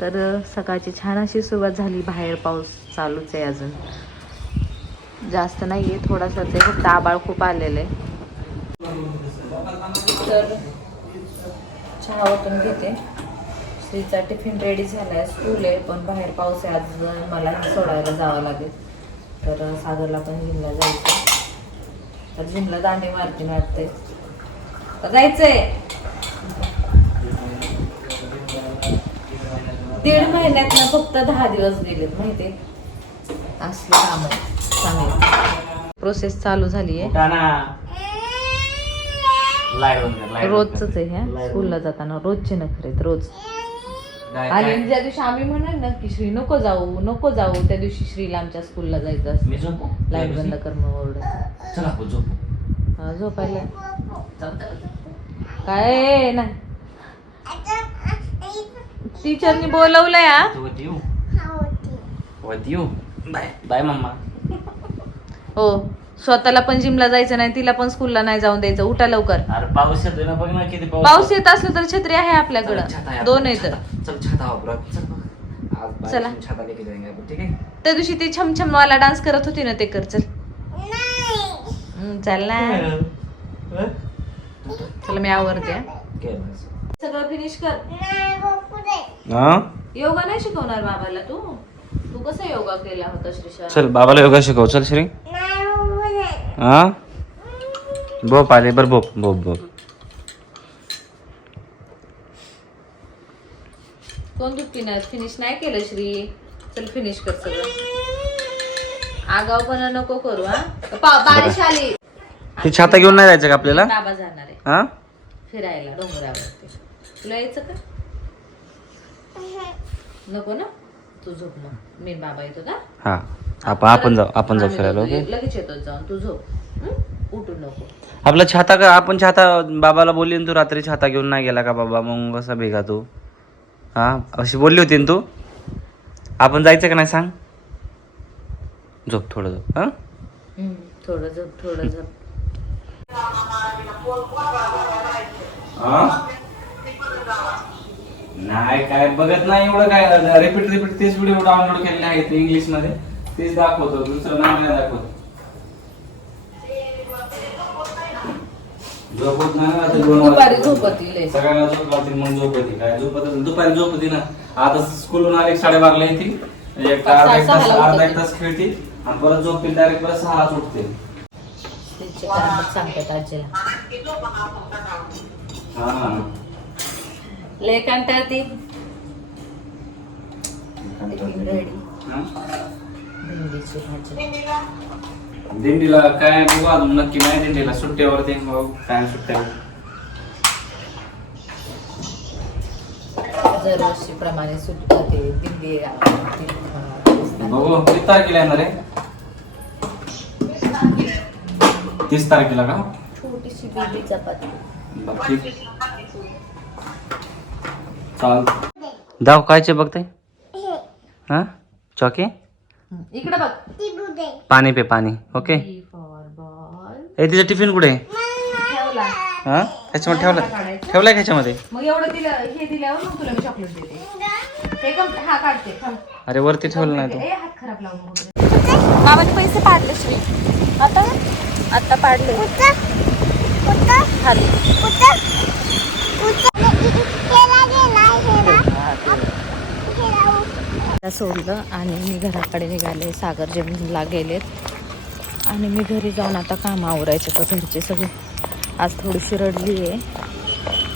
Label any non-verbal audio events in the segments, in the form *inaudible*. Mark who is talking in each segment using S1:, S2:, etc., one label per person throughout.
S1: तर सकाळची छान अशी सुरुवात झाली. बाहेर पाऊस चालूच आहे अजून. जास्त नाही आहे थोडासाच आहे. फक्त आबाळ खूप आलेलं आहे. तर चहा वाटून घेते. श्रीचा टिफिन रेडी झाला आहे स्कूल आहे पण बाहेर पाऊस आहे. आज मला सोडायला जावं लागेल. तर सागरला पण जिमला जायचं तर जिमला दांडे मारते वाटते तर जायचंय. दीड महिन्यात ना फक्त दहा दिवस गेलेत माहिती असले काम चांगले. प्रोसेस चालू झाली आहे रोजच आहे ह्या स्कूलला जाताना रोजचे नखरेत रोज. आणि ज्या दिवशी आम्ही म्हणाल ना की श्री नको जाऊ नको जाऊ त्या दिवशी श्रीला आमच्या स्कूलला जायचं असतं.
S2: मी झोपू?
S1: लाइट बंद कर मग ओरडत
S2: चला आपण झोपू.
S1: हा झोपायला. काय नाही. टीचरनी बोलवलंय हा.
S2: वरती येऊ बाय. Bye mamma.
S1: हो स्वतःला पण जिमला जायचं नाही तिला पण स्कूलला नाही जाऊन द्यायचं. उठा लवकर.
S2: अरे पाऊस येतोय ना बघ ना किती पाऊस
S1: पाऊस येत असलं तर छत्री आहे आपल्याकडं.
S2: आहे
S1: दोन आहेत.
S2: छाता. चल छाता वापरू. आपण. चल बघ. आज बाहेर
S1: चला.
S2: छाता लेके जाएंगे आपण ठीक आहे?
S1: त्या दिवशी ती छमछम वाला डान्स करत होती ना ते कर चल. हम्म, चल ना. चल मी आवरते.
S2: केलं.
S1: सगळं फिनिश कर.
S2: हा?
S1: योगा नाही शिकवणार बाबाला तू? तू कसा योगा केला होता श्रीशा
S2: चल बाबाला योगा शिकव. चल श्री. हा? बोप आले बर बोप बोप बोप
S1: कोण दुखी नाही फिनिश नाही केलं श्री. चल फिनिश कर सगळं. आगावपणा नको करू हा. बारिश आली.
S2: ही छाता घेऊन नाही जायचं का आपल्याला?
S1: बाबा जाणार आहे.
S2: हा?
S1: फिरायला डोंगरावरती. तुला यायचं का? नको ना? तू झोप मग. मी बाबा येतो का
S2: हा. आपण आपण जाऊ आपण जाऊ
S1: आम्ही
S2: फिरायला
S1: दोघं
S2: ओके?
S1: लगेच येतो जाऊन. तू झोप. हं? उठून नको.
S2: आपला छाता का आपण छाता बाबाला बोलली ना तू रात्री छाता घेऊन नाही गेला का बाबा? मग कसा भेगा तू? हा? अशी बोलली होती ना तू? आपण जायचं का नाही सांग? झोप थोडं झोप. हा?
S1: हं, थोडं झोप थोडं झोप.
S2: नाही काय बघत नाही एवढं काय. रिपीट रिपीट तेच व्हिडिओ डाउनलोड केलेले आहेत इंग्लिशमध्ये तेच दाखवतो दुसरं नाव नाही दाखवत. झोपत नाही
S1: दुपारी. झोपत येईल
S2: सगळ्यांना झोप लागते मग झोपती काय झोपत दुपारी झोपती ना. आता स्कूलून आले साडेबाराला येतील. एक
S1: पाच-
S2: अर्धा एक तास अर्धा एक. तास खेळतील. आणि परत झोपतील डायरेक्ट परत सहालाच उठते
S1: त्यांचे कारण सांगतात आजीला. ती? भेंडीची भाजी.
S2: दिंडीला काय बघू अजून नक्की नाही दिंडीला. सुट्ट्यावरती बघू काय सुट्ट्या?
S1: दरवर्षी प्रमाणे सुट्टी होते. दिंडी
S2: बघू. किती तारखेला येणार आहे? तीस तारखेला का?
S1: छोटीशी बेबी चपाती.
S2: बरं, ठीक. चाल. दाव कायचे बघते? हा. चॉके?
S1: इकडे बघ.
S2: पाणी पे पाणी. ओके. ए तिचं टिफिन कुठे? आहे?
S1: ठेवला.
S2: हा? त्याच्यामध्ये ठेवला. ठेवलाय का ह्याच्यामध्ये
S1: मग एवढं दिलं हे दिल्यावर मग तुला मी चॉकलेट देते. ते कम हा काढते.
S2: अरे वरती ठेवलं नाही तो.
S1: ए, हात खराब लावून बाबाने पैसे पाडले श्री. आता? आता पाडले. खाली सोडलं आणि मी घराकडे निघाले सागर जेवणला गेलेत. आणि मी घरी जाऊन आता काम आवरायचे तर घरचे सगळे. आज थोडीशी रडली आहे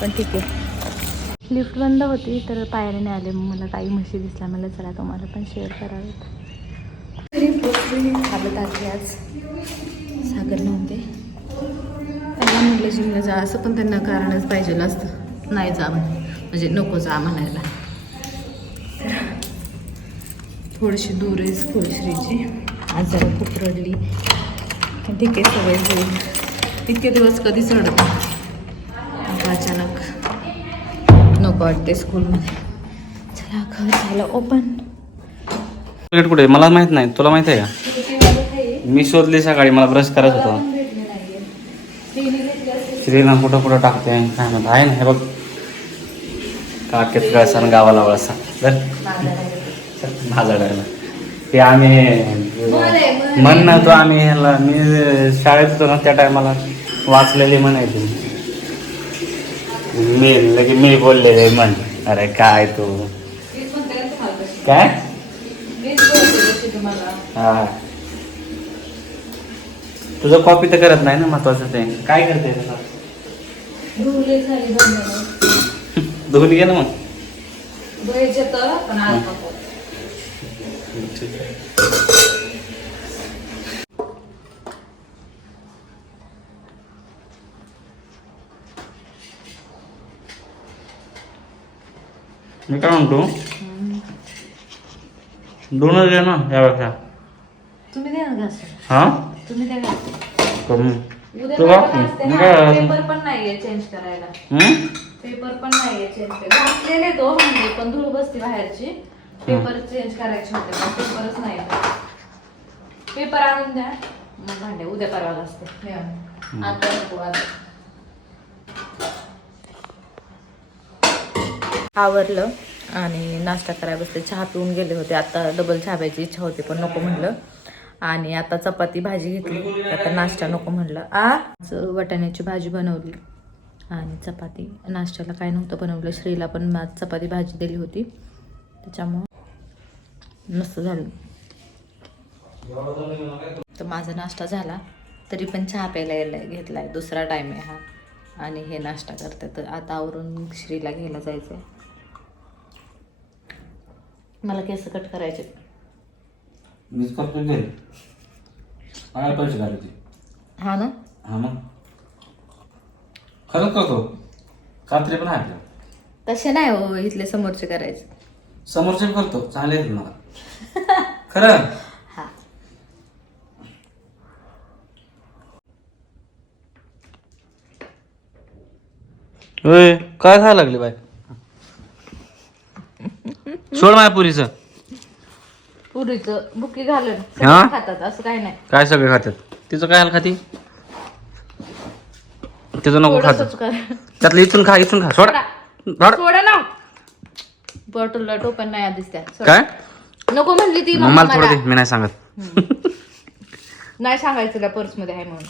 S1: पण ठीक आहे. लिफ्ट बंद होती तर पायऱ्याने आले मग मला काही म्हशी दिसल्या. मला चला तुम्हाला पण शेअर करावेत. आली आज. सागर नव्हते. त्यांना म्हटलं जिमला जा असं पण त्यांना कारणच पाहिजे असतं नाही जा म्हणजे नको जा म्हणायला. थोडीशी दूर आहे स्कूलश्रीची आज जरा खूप रडली. पण ठीक आहे सवय होईल. इतके दिवस कधीच रडत आता अचानक नको वाटते स्कूलमध्ये चला घर झालं ओपन
S2: कुठे आहे? मला माहीत नाही. तुला माहीत आहे का? मी शोधली सकाळी. मला ब्रश करत होतो. स्त्रीला कुठं कुठं टाकते काय म्हणत आहे ना हे बघ. काकेत कळसा आणि गावाला वळसा. तर डायला ते आम्ही म्हण नव्हतो आम्ही ह्याला मी शाळेत होतो ना त्या टायमाला वाचलेले म्हणायची मी लगे मी बोललेले म्हण. अरे काय तू? काय? हा. तुझं कॉपी तर करत नाही ना महत्वाचं ते. काय करते? धुवून घे ना मग. मी काय म्हणतो? दोनच घे ना यापेक्षा
S1: तुम्ही द्या ना
S2: हा?
S1: तुम्ही द्या उद्या
S2: तू
S1: पेपर असते ना, पण नाहीये चेंज करायला.
S2: हम्म?
S1: पेपर पण नाहीये चेंज करायला. घातलेले तो म्हणजे पण धूळ बसती बाहेरची. पेपर चेंज करायचे होते पण पेपरच नाही. पेपर आणून द्या. मग भांडे उद्या परवा ठेवा. आता नको आज. आवरलं आणि नाश्ता करायला बसले. चहा पिऊन गेले होते. आता डबल चहा प्यायची इच्छा होती पण नको म्हणलं. आणि आता चपाती भाजी घेतली. आता नाश्ता नको म्हणलं. आ? वाटाण्याची भाजी बनवली. आणि चपाती नाश्त्याला काय नव्हतं बनवलं. श्रीला पण चपाती भाजी दिली होती. त्याच्यामुळं मस्त झालं. तर माझा नाश्ता झाला. तरी पण चहा प्यायला यायला घेतलाय. दुसरा टाइम आहे हा. आणि हे नाश्ता करते तर आता आवरून श्रीला घ्यायला जायचंय. मला केस कट करायचे
S2: मीच करतो काय पैसे घालायचे.
S1: हा ना?
S2: हा मग. खरंच करतो. कात्री पण आहे आपल्या
S1: तसे नाही हो इथले समोरचे करायचे.
S2: समोरचे करतो. चांगले आहेत मला. खरं? *laughs*
S1: हा.
S2: होय काय खायला लागले बाय सोड माया पुरीचं.
S1: पुरीचं बुकी घालून
S2: हा?
S1: सगळे खातात असं काही नाही.
S2: काय सगळे खात्यात तिचं काय हाल खाती? तिचं नको खात.
S1: थोडंसंच कर.
S2: त्यातलं इथून खा इथून खा सोड. सोड.
S1: सोडा. ना. बॉटलला टोपण नाही आधीच त्या. सोडा.
S2: काय?
S1: नको म्हणली ती
S2: मग
S1: मम्मा
S2: मला थोडं
S1: मला.
S2: दे मी नाही सांगत.
S1: नाही सांगायचं त्या पर्समध्ये आहे म्हणून.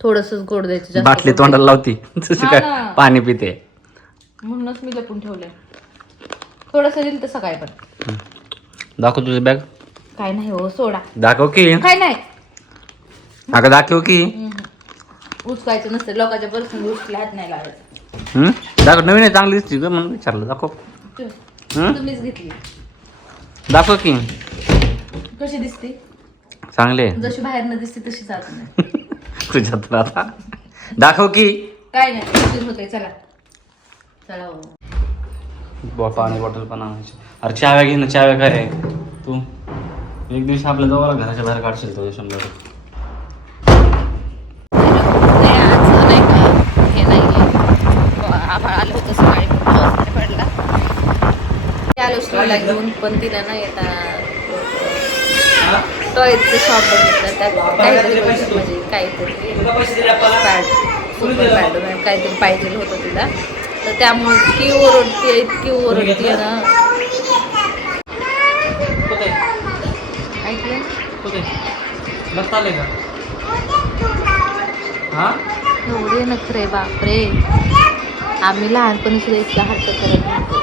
S1: थोडस गोड द्यायचं जास्त
S2: बाटली
S1: गोड
S2: तोंडाला लावती. तशी
S1: हा
S2: काय
S1: ना.
S2: पाणी पिते.
S1: म्हणूनच मी लपून ठेवलंय. थोडस दिलं तर सकाळी पण.
S2: दाखव तुझी बॅग.
S1: काय नाही हो सोडा.
S2: दाखव की.
S1: काय नाही.
S2: अगं दाखव की.
S1: उचकायचं नसतं लोकांच्या पर्स उचकल्या हात नाही लावायचं.
S2: हम्म? दाखव नवीन आहे चांगली दिसती ग म्हणून विचारलं दाखव?
S1: तुम्हीच घेतली.
S2: दाखव की.
S1: कशी दिसते?
S2: चांगले
S1: जशी बाहेरनं दिसते तशी जात नाही *laughs*
S2: तुझ्यात आता. दाखव की.
S1: काय नाही उशीर होतोय चला. चला हो.
S2: बॉ- पाणी बॉटल पण आणायची. अरे चाव्या घे ना चाव्या काय आहे? तू? एक दिवशी आपल्या जवळ घराच्या बाहेर काढशील तो शंभर
S1: हे घेऊन पण तिला येता टॉयचं शॉप बघितलं त्यात म्हणजे काहीतरी पाहिजे होतं तिला. तर त्यामुळे इतकी ओरडते इतकी ओरडते ना. एवढे नखरे बापरे. आम्ही लहानपणी सुद्धा इतका हट्ट करत नव्हतो.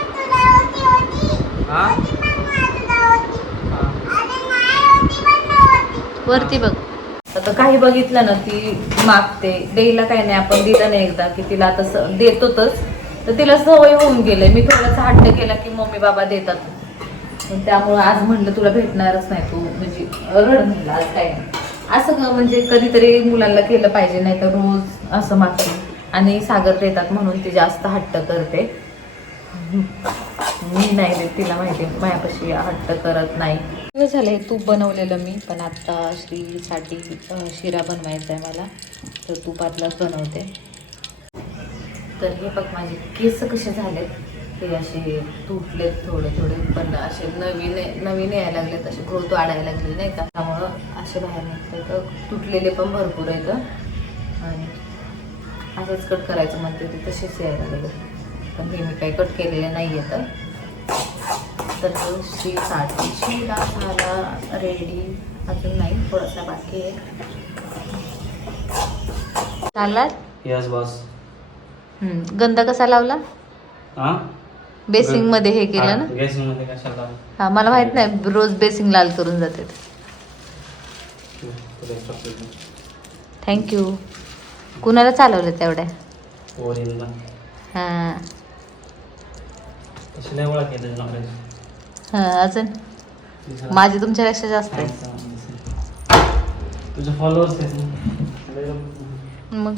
S1: वरती बघ. आता काही बघितलं ना ती मागते. देईला काही नाही आपण दिलं नाही एकदा की तिला आता स- देतोच तर तिला सवय होऊन गेले. मी थोडासा हट्ट केला की मम्मी बाबा देतात. त्यामुळं आज म्हणलं तुला भेटणारच नाही तू. म्हणजे रड म्हणलं आज काय नाही. असं म्हणजे कधीतरी मुलांना केलं पाहिजे नाही तर रोज असं मागते. आणि सागर देतात म्हणून ती जास्त हट्ट करते. मी नाही देत तिला माहिती आहे, माझ्यापाशी हट्ट करत नाही. सगळं झालंय तूप बनवलेलं मी. पण आत्ता श्रीसाठी शिरा बनवायचा आहे मला. तर तूपातलाच बनवते. तर हे बघ माझे केस कसे झालेत. ते असे तुटलेत थोडे थोडे. पण असे नवीन नवीन यायला लागलेत असे ग्रोथ वाढायला लागले नाही का? त्यामुळं असे बाहेर निघते तर तुटलेले पण भरपूर आहेत आणि असंच कट करायचं म्हणते ते तसेच यायला लागले. पण हे मी काही कट केलेले नाही तर. तर शी साठी शिरा झाला रेडी अजून नाही थोडासा बाकी आहे. चाललात?
S2: यस बॉस
S1: गंध कसा लावला? बेसिंगमध्ये हे केलं ना?
S2: गॅसिंगमध्ये कशाला
S1: हा मला माहीत नाही. रोज बेसिंग लाल करून जाते थँक्यू कुणाला चालवलं तेवढ्या? हा. हा अजून? माझे तुमच्यापेक्षा जास्त आहे. मग?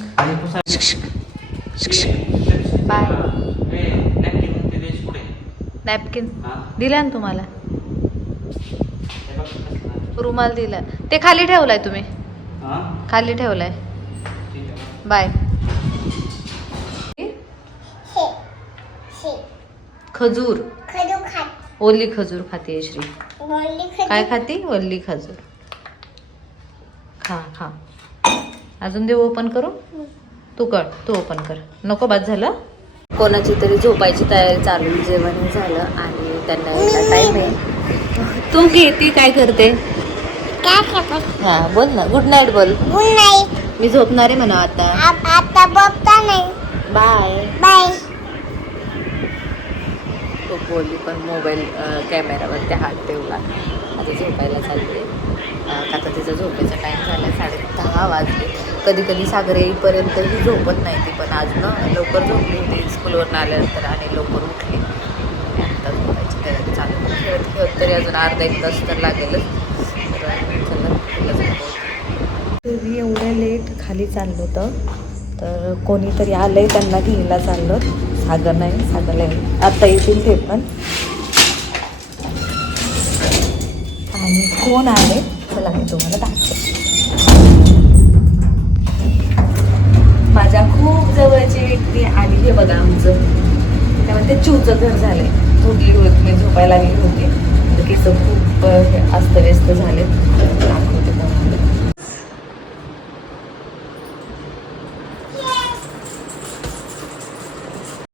S1: नॅपकिन. दिला ना तुम्हाला?
S2: हे.
S1: रुमाल दिला. ते खाली ठेवलाय तुम्ही.
S2: हा?
S1: खाली ठेवलाय. बाय. खजूर. ओली खजूर खाते श्री. काय खाती? ओली खजूर. खा खा. अजून देऊ ओपन करू? तू कर तू ओपन कर. नको बाद झालं? कोणाची तरी झोपायची तयारी चालू जेवण झालं आणि त्यांना यायला टाईम आहे. तू घे ती काय करते? हा बोल ना गुड नाईट बोल. मी झोपणार आहे म्हणा आता.
S3: आता बघता नाही.
S1: बाय
S3: बाय
S1: तो बोलली पण मोबाईल कॅमेरावरती हात ठेवला. आता झोपायला चालले आता तिचा झोपेचा टाईम झाला साडे दहा वाजले. कधी कधी सागर येईपर्यंत ही झोपत नाही ती पण आज ना लवकर झोपली होती. स्कूलवरून आल्यानंतर आणि लवकर उठली. आता झोपायची तयारी चालू खेळत खेळत तरी अजून अर्धा एक तास तर लागेलच. तर चला एवढ्या लेट खाली चाललो होतं. तर कोणीतरी आलं आहे त्यांना घ्यायला चाललो. सागर नाही सागरला आत्ता येतील ते पण. आणि कोण आले चला मी तुम्हाला दाखवते. माझ्या खूप जवळची व्यक्ती आणि हे बघा आमचं. त्यामध्ये चिवचं घर झालंय. झोपली होती मी झोपायला लागली होती. तर केस खूप अस्तव्यस्त झाले